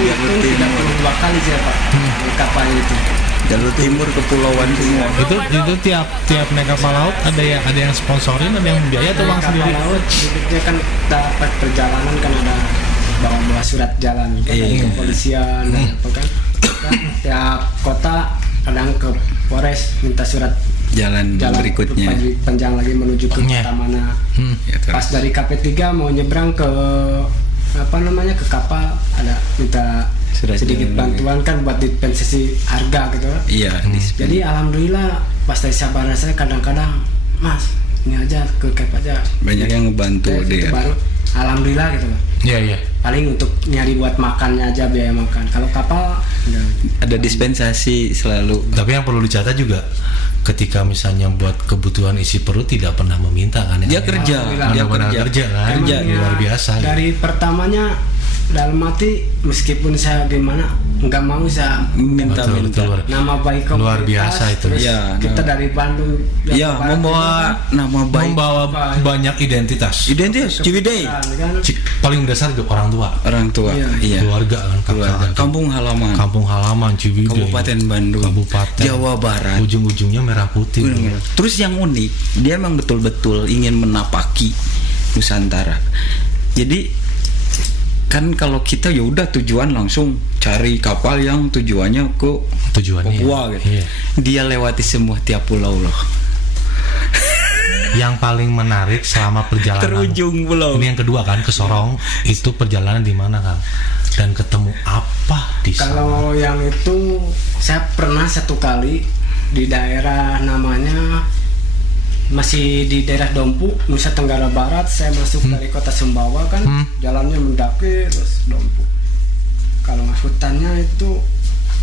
Jalur Itu timur. 32 kali saya Pak naik kapal itu. Jalur timur kepulauan semua. Itu tiap naik kapal laut ada yang sponsorin, ada yang biaya atau uang Naik kapal sendiri? laut dia kan dapat perjalanan kan ada bawa surat jalan kan Iya. kepolisian dan apa kan. Kan tiap kota kadang ke Polres minta surat Jalan berikutnya. panjang lagi menuju ke Iya. kota mana. Ya, terus. Pas dari KP3 mau nyebrang ke apa namanya ke kapal ada minta Surat sedikit jalan bantuan kan buat dispensasi harga gitu. Iya, Jadi alhamdulillah pas dari Sabana saya kadang-kadang Mas ini aja ke Cap aja. banyak yang ngebantu Itu dia. baru alhamdulillah gitu Pak. Iya, iya. Paling untuk nyari buat makannya aja biaya makan. Kalau kapal enggak. Ada dispensasi selalu. Tapi yang perlu dicatat juga, ketika misalnya buat kebutuhan isi perut tidak pernah meminta kan? Dia kerja, dia Benar-benar kerja kan? Kerja. Emang luar ya, biasa. Dari pertamanya dalam hati meskipun saya gimana nggak mau saya Minta. Betul. nama baik Luar komunitas, biasa itu. terus Iya, kita nah. dari Bandung Iya, Barat membawa juga nama baik. Membawa banyak identitas. Identitas Ciwidey. kan Paling dasar itu orang tua, Orang tua, Iya. iya. keluarga kan, Keluarga. kakak, Kampung halaman. kampung halaman Ciwidey, Kabupaten Bandung. Kabupaten Jawa Barat. ujung-ujungnya merah putih. Benar. Terus yang unik, dia memang betul-betul ingin menapaki Nusantara. Jadi kan kalau kita ya udah tujuan langsung cari kapal yang tujuannya ke Tujuannya Papua gitu. iya. Dia lewati semua tiap pulau loh. Yang paling menarik selama perjalanan Terujung pulau. ini yang kedua kan ke Sorong, itu perjalanan di mana Kang? Dan ketemu apa di sana? kalau yang itu saya pernah satu kali di daerah namanya masih di daerah Dompu, Nusa Tenggara Barat. Saya masuk dari kota Sumbawa kan, jalannya mendaki terus Dompu. Kalau hutannya itu,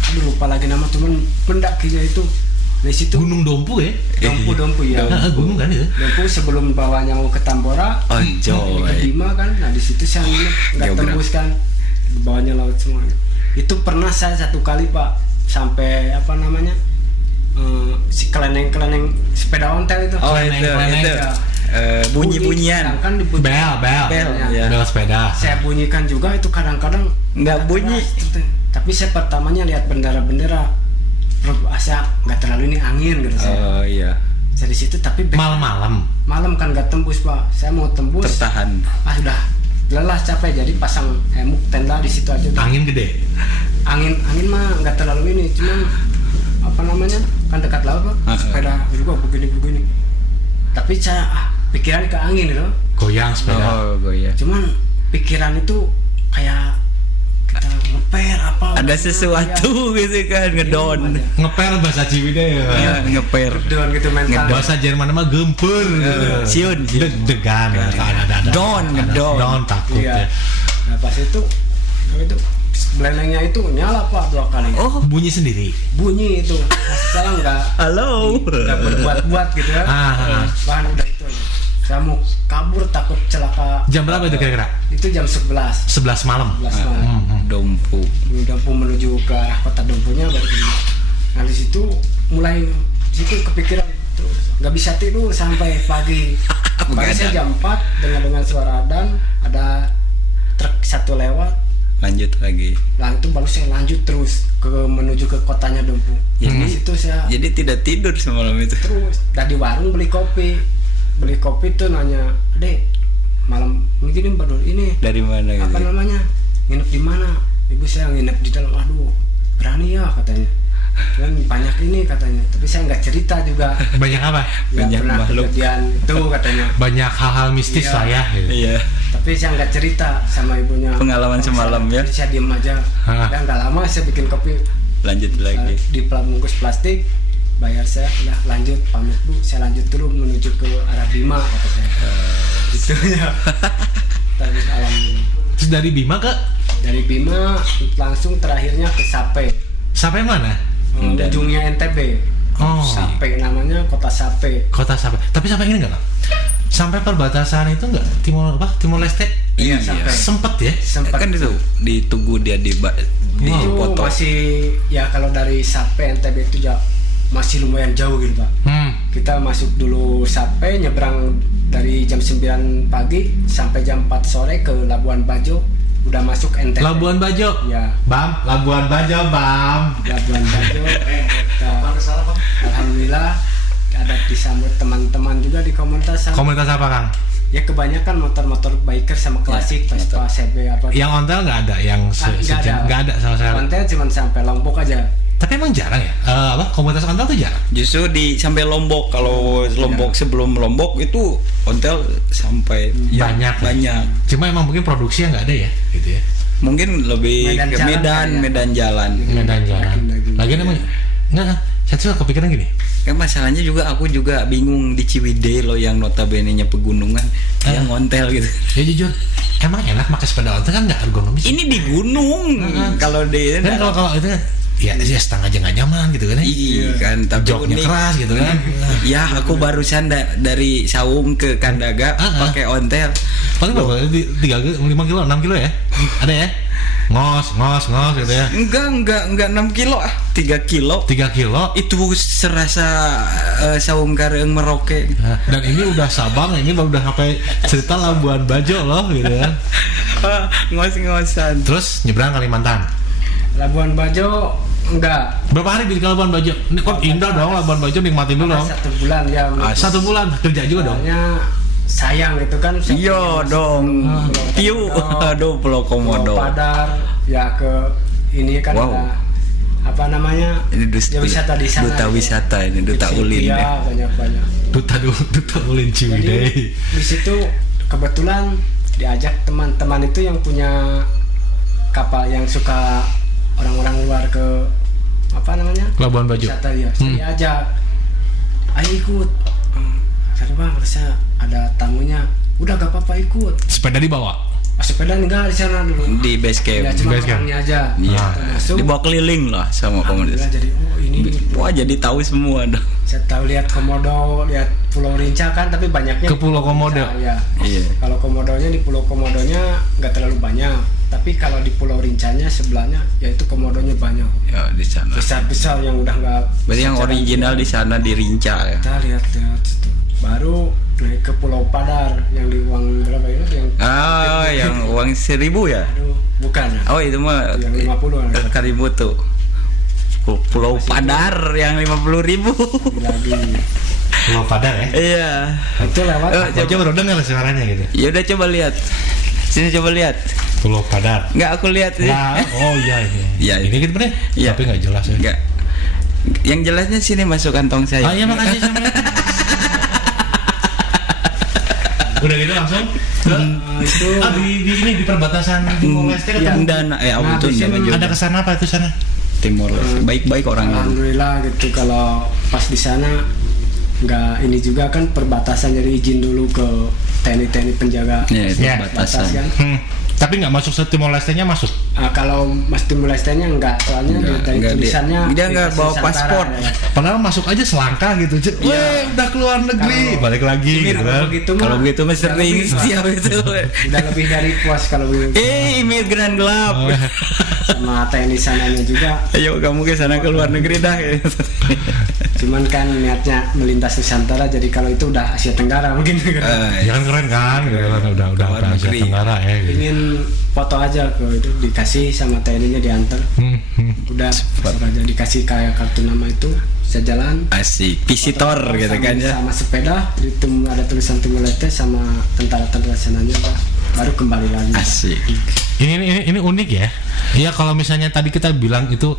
aduh lupa lagi nama, cuman mendakinya itu di situ. Gunung Dompu ya? Dompu ya. Gunung kan itu? Dompu sebelum bawahnya mau ke Tambora, Oh, ke joy. Bima kan. Nah di situ saya nginep, nggak Geografi. tembus kan, di bawahnya laut semua. Itu pernah saya satu kali Pak, sampai apa namanya? Si keleneng-keleneng sepeda ontel itu. Oh, Keleneng, itu. Ya. Bunyi-bunyian. Kan dibunyi. Bel. Bel, ya. Bel sepeda. Saya bunyikan juga itu kadang-kadang Nggak bunyi. keras, gitu. Tapi saya pertamanya lihat bendera-bendera. Asa nggak terlalu ini angin gitu saya. Oh iya. Saya di situ tapi Malam-malam. malam kan nggak tembus Pak. Saya mau tembus. Tertahan. Sudah lelah capek jadi pasang hemuk tenda di situ aja. Angin gede. Angin mah nggak terlalu ini, cuman apa namanya kan dekat laut Pak. Sepeda juga begini. Tapi saya pikiran ke angin gitu. Goyang sepeda. Oh, goyah. Cuman pikiran itu kayak kita ngeper apa Ada sesuatu gitu kan ngedon. Ngepel bahasa Ciwidey ya. Ya, ngeper. ngedon gitu mental. Bahasa Jerman mah gempur. Siun. Degan ada. Don, ngedon. Don takut Iya. ya. Nah pas itu belengnya itu nyala Pak 2 kali. Oh, Bunyi sendiri. Bunyi itu. Nah, saya halo. nggak berbuat-buat gitu ya. Bahan udah itu aja. Saya mau kabur takut celaka. Jam berapa itu kira-kira? Itu jam 11 11 malam. 11 malam. Dompu. Dompu menuju ke arah kota Dompunya baru dulu. Nah di situ mulai kepikiran terus nggak bisa tidur sampai pagi. Baru saya jam 4 dengan suara adzan ada truk satu lewat. Lanjut lagi. Nah itu baru saya lanjut terus menuju ke kotanya Dompu. Jadi di situ saya Jadi tidak tidur semalam itu. terus tadi warung beli kopi tuh nanya, "Dek, malam ini berdua ini Dari mana gitu? apa namanya nginep di mana?" Ibu saya nginep di dalam. Aduh berani ya katanya, dan banyak ini katanya, tapi saya nggak cerita juga. Banyak apa? Ya, Banyak pernah makhluk. kejadian itu katanya, Banyak hal-hal mistis Iya. lah ya. Gitu. Iya. tapi saya nggak cerita sama ibunya Pengalaman semalam ya? Jadi saya diem aja. Dan nggak lama saya bikin kopi Lanjut lagi. di bungkus plastik, bayar saya udah lanjut pamit Bu, saya lanjut dulu menuju ke arah Bima kata saya. Gitu ya. Tapi alhamdulillah Terus dari Bima ke dari Bima langsung terakhirnya ke Sape. sampai mana? Dan- Ujungnya NTB. Oh. Sape namanya, kota Sape. Kota sampai. Tapi sampai ini enggak? Sampai perbatasan itu enggak? Timor Leste? Iya, Iya. sampai. Sempet ya? Sempat Kan itu di Tugu dia di itu foto. masih ya kalau dari Sape NTB itu masih lumayan jauh gitu Pak. Kita masuk dulu Sape, nyebrang dari jam 9 pagi sampai jam 4 sore ke Labuan Bajo, udah masuk NTB. Labuan Bajo. Ya, Bam, Labuan Bajo, Bam. Labuan Bajo. Alhamdulillah ada disambut teman-teman juga di komunitas. Komunitas apa, Kang? Ya kebanyakan motor-motor biker sama klasik, Vespa, CB apa. Yang ontel nggak ada, yang nggak ada sama sekali. Konten cuma sampai Lombok aja. Tapi emang jarang ya? Komunitas ontel tuh jarang. Justru di sampai Lombok. Kalau Lombok sebelum Lombok itu ontel sampai Banyak. banyak. Cuma emang mungkin produksinya nggak ada ya, gitu ya. Mungkin lebih Medan ke jalan Medan, kali ya. Medan jalan. Medan jalan. Lagian emang nggak. Saya tuh kepikiran gini. Kan masalahnya juga aku juga bingung di Ciwidey loh yang notabene-nya pegunungan, yang ngontel gitu. Ya jujur, emang enak pakai sepeda ontel kan nggak ergonomis. Ini di gunung. Kalau di Kan kalau itu ya setengah aja nggak nyaman gitu kan ya. Iya kan, tapi Joknya unik. keras gitu kan. Ya aku barusan dari Saung ke Kandaga pakai ontel. Paling berapa? 5 kilo, 6 kilo ya? Ada ya? Ngos gitu ya. Enggak 6 kilo 3 kilo. 3 kilo. Itu serasa Saung Kareeng Merauke. Nah, dan ini udah Sabang, ini baru udah sampai cerita Labuan Bajo loh gitu kan. Ngos-ngosan. Terus nyebrang Kalimantan. Labuan Bajo enggak. Berapa hari di Labuan Bajo? Ini kok indah dong Labuan Bajo, nikmatin dulu dong. 1 bulan ya. 1 bulan kerja juga dong. Soalnya sayang gitu kan. Iya dong. Piu. Aduh, Pulau Komodo. Komodo. Padar ya ke ini kan Wow. ada apa namanya? Ini ya, wisata di sana. duta wisata ini, duta ulin. Ya, banyak-banyak. Duta Ulin Jadi Ciwidey. di situ kebetulan diajak teman-teman itu yang punya kapal yang suka orang-orang luar ke apa namanya? Labuan Bajo. Wisata ya. Saya diajak. Ayo ikut. Kata Bang, saya ada tamunya. Udah gak apa-apa ikut. Sepeda dibawa. Sepeda enggak di sana dulu. Di base Ya camp. cuma base camp. orangnya aja. Iya. Kita masuk. Dibawa keliling lah sama komunitas. Alhamdulillah, jadi ini Wah, jadi tahu semua dong. saya tahu lihat Komodo, lihat Pulau Rinca kan, tapi banyaknya Ke Pulau Komodo. Ya. Iya. Kalau Komodonya di Pulau Komodonya nggak terlalu banyak, tapi kalau di Pulau Rincanya sebelahnya, yaitu Komodonya banyak, Ya di sana. besar-besar yang udah nggak. Berarti yang secara- original di sana di Rinca ya. Kita lihat-lihat itu. Baru naik ke Pulau Padar yang di uang berapa itu yang? Ah, yang uang 1.000 ya? Aduh, bukan ya? Oh, itu mah Yang 50 kan? Karibu tuh. Pulau Padar yang 50.000. Lagi. Pulau Padar ya. Iya. Itu lewat. Aja baru dengar suaranya gitu. Ya udah coba lihat. Sini coba lihat. Pulau Padar. Enggak aku lihat sih. Nah, oh iya ini. Iya. Ini gitu bener. Iya. Tapi nggak jelas ya. Enggak. Yang jelasnya sini masuk kantong saya. Oh iya makasih sama. Udah gitu langsung Itu di perbatasan Timor Leste ketemu. Dana Nah, itu di sini juga. Ada kesana apa itu sana? Timor Leste. Baik-baik orangnya. alhamdulillah gitu. Kalau pas di sana nggak ini juga kan perbatasan, jadi izin dulu ke TNI penjaga Ya, itu Ya, batas batasan. kan. Tapi nggak masuk Timor Leste-nya masuk. Kalau Mas Timor Leste-nya enggak, soalnya dari Enggak, tulisannya dia enggak dikasih bawa Nusantara, paspor. ya. Padahal masuk aja selangkah gitu. Weh, udah keluar negeri, Kalau- balik lagi gitu Kalau kan. begitu mah Kalau begitu mah udah sering lebih, Pak. setiap itu. Udah lebih dari puas kalau begitu. Imigran gelap. Sama TNI sananya juga. Ayo kamu ke sana ke luar negeri dah. Cuman kan niatnya melintas Nusantara, jadi kalau itu udah Asia Tenggara mungkin. Ya kan keren kan, gitu kan udah Luar Asia negeri. Tenggara ya. Gitu. Ingin foto aja kalau itu dikasih sama TNI-nya diantar. Udah masuk aja, dikasih kayak kartu nama itu, bisa jalan. Asik, visitor Foto gitu sama- kan ya. Sama sepeda, ada tulisan Timor Leste sama tentara-tentara sananya, Pak. Baru kembali lagi. Asik. Ini unik ya. Iya, kalau misalnya tadi kita bilang itu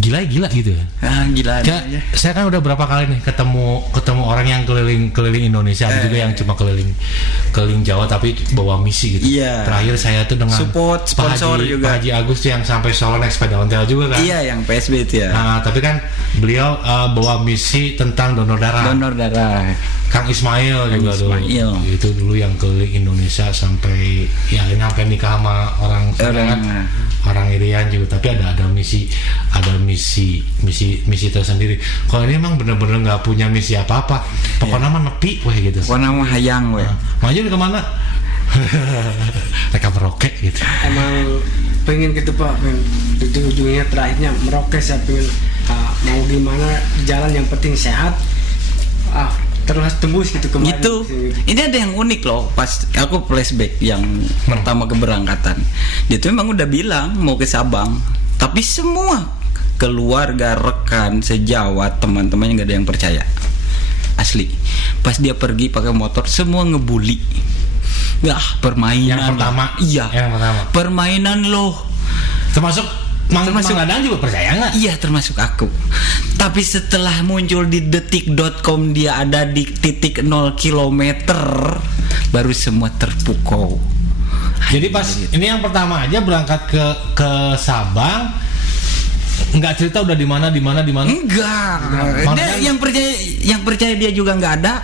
gila gitu ya. Ah gila Ya, ya. saya kan udah berapa kali nih ketemu orang yang keliling Indonesia, ada juga yang cuma keliling Jawa tapi bawa misi gitu. Iya. Terakhir saya tuh dengan Support, sponsor juga. Pak Haji Agus tuh yang sampai Solo naik sepeda ontel juga kan. Iya yang PSB itu ya. Nah, tapi kan beliau bawa misi tentang donor darah. Donor darah. Kang Ismail juga tuh. Ismail. Itu dulu yang keliling Indonesia sampai ya nyampe nikah sama orang sana kan. Orang Irian juga, tapi ada misi tersendiri. Kalau ini emang bener-bener nggak punya misi apa-apa, pokoknya mah nepi weh gitu. Pokoknya mah hayang we. Maju kemana? Mereka merokek gitu. Emang pengen gitu Pak, ujung-ujungnya terakhirnya Merauke. Saya pengen mau gimana jalan, yang penting sehat, terus tembus gitu kemarin. Gitu. Ini ada yang unik loh. Pas aku flashback yang pertama keberangkatan, dia tuh memang udah bilang mau ke Sabang, tapi semua keluarga, rekan, sejawat, teman-temannya nggak ada yang percaya. Asli. Pas dia pergi pakai motor, semua ngebully. Permainan. Yang pertama. Iya. Yang pertama. Permainan loh. Termasuk Mang Dadang juga percaya nggak? Iya, termasuk aku. Tapi setelah muncul di detik.com dia ada di titik 0 km, baru semua terpukau. Jadi pas ini yang pertama aja berangkat ke Sabang, nggak cerita udah di mana. Enggak. Dia yang percaya dia juga nggak ada.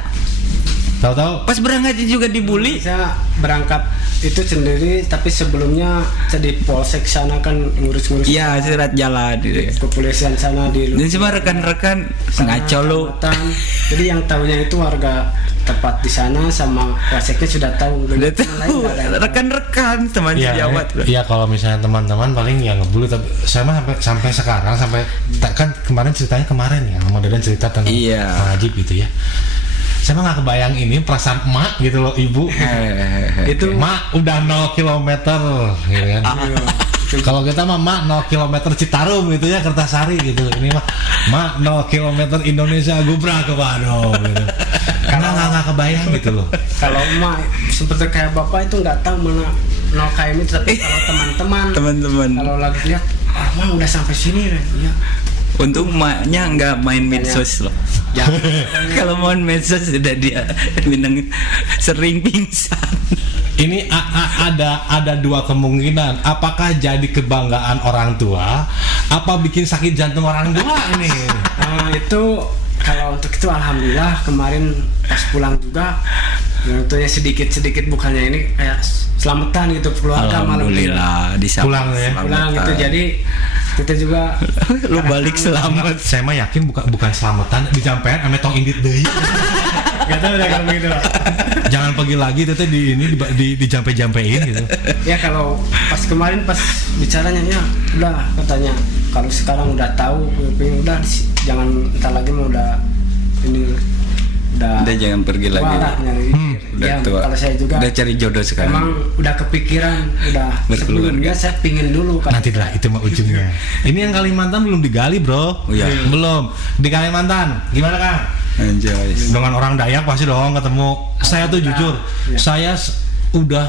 Tahu-tahu Pas berangkat juga dibully. Saya berangkat itu sendiri, tapi sebelumnya saya di Polsek sana kan ngurus-ngurus. Iya, surat jalan gitu ya. Kepolisian sana di. Dan semua rekan-rekan ngaco lu. kecamatan. Jadi yang tahunya itu warga tepat di sana, sama Polseknya sudah tahu. Udah Yang lain tahu, nggak ada yang tahu. rekan-rekan teman sejawat. Iya, kalau misalnya teman-teman paling yang ngebully, tapi saya mah sampai sekarang kan kemarin ceritanya ya, Mang Dadan cerita tentang Iya. Najib gitu ya. Saya mah nggak kebayang ini perasaan emak gitu loh, ibu. Itu Mak udah 0 km gitu kan. Kalau kita mah mak 0 km Citarum gitu ya, Kertasari gitu. Ini mah mak 0 km Indonesia gubrak ke Bandung gitu. Karena nggak kebayang gitu loh. kalau emak seperti kayak bapak itu nggak tahu mana 0 km, tapi kalau Teman-teman. kalau lagi lihat, mah udah sampai sini ya. Untung emaknya nggak main medsos loh. Kalau main medsos sudah dia minang sering pingsan. Ini ada dua kemungkinan. Apakah jadi kebanggaan orang tua, apa bikin sakit jantung orang tua ini? Itu kalau untuk itu alhamdulillah kemarin pas pulang juga, tentunya sedikit bukannya ini kayak selamatan gitu, keluarga malam Alhamdulillah disambut Pulang ya. pulang gitu, jadi kita juga lu balik selamat. Saya mah yakin bukan selamatan, dijampean ame tong indit deui. nggak tahu deh kalau begitu Pak. Jangan pergi lagi teteh dijampe-jampein gitu. Ya kalau pas kemarin pas bicaranya ya udah, katanya kalau sekarang udah tahu, udah jangan entar lagi mau udah ini udah Jangan pergi lagi. tua lah, nyari. Udah Ya, tua. kalau saya juga Udah cari jodoh sekarang. emang udah kepikiran, udah Berkeluarga. sebelumnya saya pingin dulu kan. Nanti lah itu mah ujungnya. Ini yang Kalimantan belum digali, Bro. Oh, iya. Belum. Di Kalimantan gimana, Kang? Anjay. Dengan orang Dayak pasti dong ketemu. Saya tuh jujur, Ya. saya udah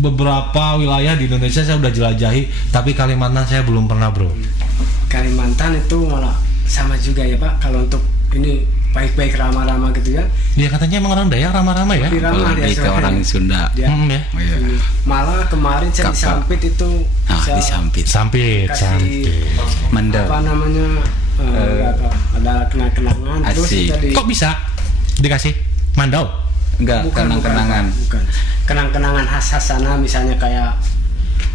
beberapa wilayah di Indonesia saya udah jelajahi, tapi Kalimantan saya belum pernah, Bro. Kalimantan itu malah sama juga ya Pak, kalau untuk ini baik-baik ramah-ramah gitu ya. Dia katanya emang orang Dayak ramah-ramah ya. Lebih ramah dia Lebih ke soalnya. orang Sunda. Dia, Ya. Oh, iya. malah kemarin saya Kakak. disampit itu Nah, saya disampit. Sampit, kasih sampit. Mandel. apa namanya ada kenang-kenangan terus Asik. kita di Kok bisa dikasih mandau? Enggak, kenang-kenangan. bukan. Kenang-kenangan khas sana misalnya kayak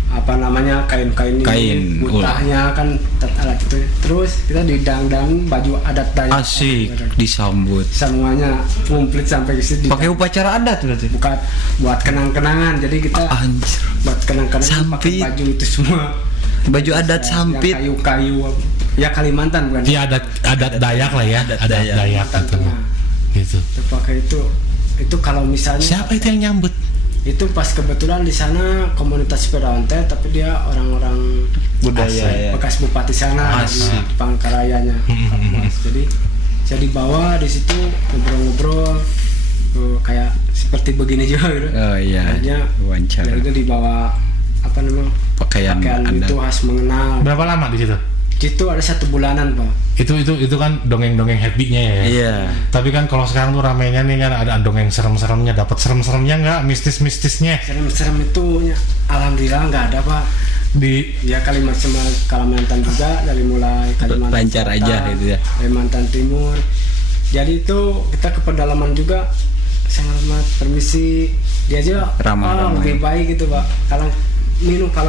apa namanya kain-kain Kain, butahnya kan alat itu terus kita didang-dang baju adat Dayak Asik, disambut. semuanya komplit sampai ke situ Pakai upacara adat berarti. bukan buat kenang-kenangan jadi kita Anjir. buat kenang-kenangan pakai Sampit. baju itu semua Baju adat yang sampit. kayu-kayu ya Kalimantan bukan Iya adat Dayak lah ya, Adat adat Dayak. Dayak Kalimantan gitu. Tengah. Gitu. Terpakai itu kalau misalnya Siapa itu yang nyambut? itu pas kebetulan di sana komunitas sepeda ontel tapi dia orang-orang Budaya Asik. ya. bekas bupati sana Asik. di Palangkarayanya Kapmas. Jadi saya dibawa di situ ngobrol-ngobrol kayak seperti begini juga gitu. Oh iya. Akhirnya Wawancara. dari itu dibawa apa namanya Pakaian adat. itu khas mengenal. Berapa lama di situ? Itu ada 1 bulanan Pak. Itu kan dongeng-dongeng happy-nya ya. Iya. Tapi kan kalau sekarang tuh ramenya nih kan ada dongeng serem-seremnya, dapat serem-seremnya nggak, mistis-mistisnya Serem-serem itu ya, alhamdulillah nggak ada Pak. di Ya Kalimantan juga dari mulai Kalimantan Lancar Selatan, aja gitu ya. Kalimantan Timur. Jadi itu kita ke pedalaman juga sangat hormat permisi dia aja Ramah-ramah. lebih baik gitu Pak. Kalau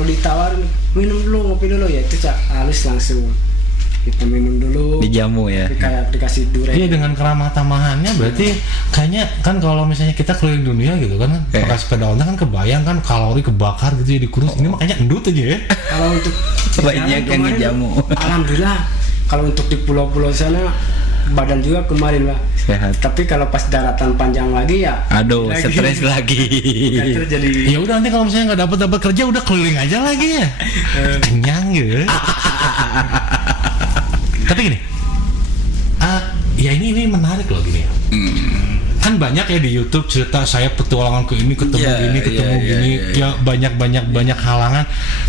ditawarin minum dulu ngopi dulu ya itu halus langsung kita minum dulu. Dijamu ya. Kayak dikasih durian. Iya dengan keramah tamahannya berarti kayaknya kan kalau misalnya kita keliling dunia gitu kan pakai sepeda ontel kan kebayang kan kalori kebakar gitu ya dikurus ini makanya endut aja ya. Kalau untuk Banyak yang kemarin, ngejamu. alhamdulillah kalau untuk di pulau-pulau sana badan juga kemarin Pak. Sehat. Tapi kalau pas daratan panjang lagi ya Aduh, stres lagi. kan terjadi Ya udah nanti kalau misalnya nggak dapat kerja udah keliling aja lagi ya. Kenyang gitu. Tapi gini, ya ini menarik loh gini. Kan banyak ya di YouTube cerita saya petualangan ke ini ketemu Iya, gini ketemu iya, gini iya. ya banyak halangan.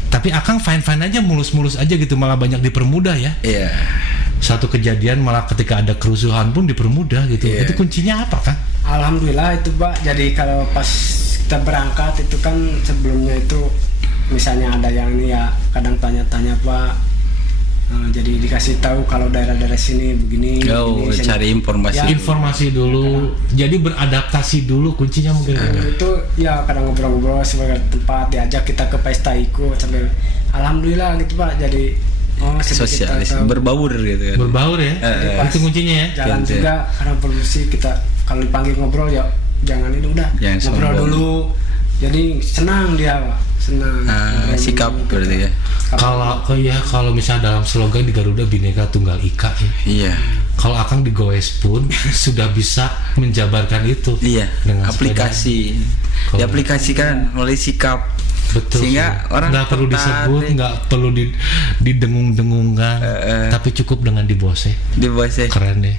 Tapi Akang fine aja mulus aja gitu malah banyak dipermudah ya. Iya. Satu kejadian malah ketika ada kerusuhan pun dipermudah gitu. Iya. Itu kuncinya apa kan? alhamdulillah itu Pak. Jadi kalau pas kita berangkat itu kan sebelumnya itu misalnya ada yang ini ya kadang tanya-tanya Pak. Jadi dikasih tahu kalau daerah-daerah sini begini. Oh, begini, cari informasi. Ya. Informasi dulu. Jadi beradaptasi dulu kuncinya mungkin. Itu ya kadang ngobrol-ngobrol sebagai tempat diajak kita ke pesta ikut sambil alhamdulillah gitu Pak. Jadi sedikit Sosialis, tahu. berbaur gitu kan. Berbaur ya. pas Itu kuncinya ya. Jalan Gitu ya. juga kadang permisi kita kalau dipanggil ngobrol ya jangan ini udah Jangan ngobrol sombong. dulu. Jadi senang dia Pak. Senang. Ngobrol Sikap dulu, berarti kita. ya. Kalau misalnya dalam slogan di Garuda Bhinneka Tunggal Ika ya. Iya. Kalau Akang di Goes pun sudah bisa menjabarkan itu. Iya. Dengan Aplikasi. Kalau- Diaplikasikan oleh sikap. Betul. Sehingga sih. orang nggak perlu disebut, tertarik. nggak perlu didengung-dengungkan, tapi cukup dengan dibose. Di bawah saya. Keren deh.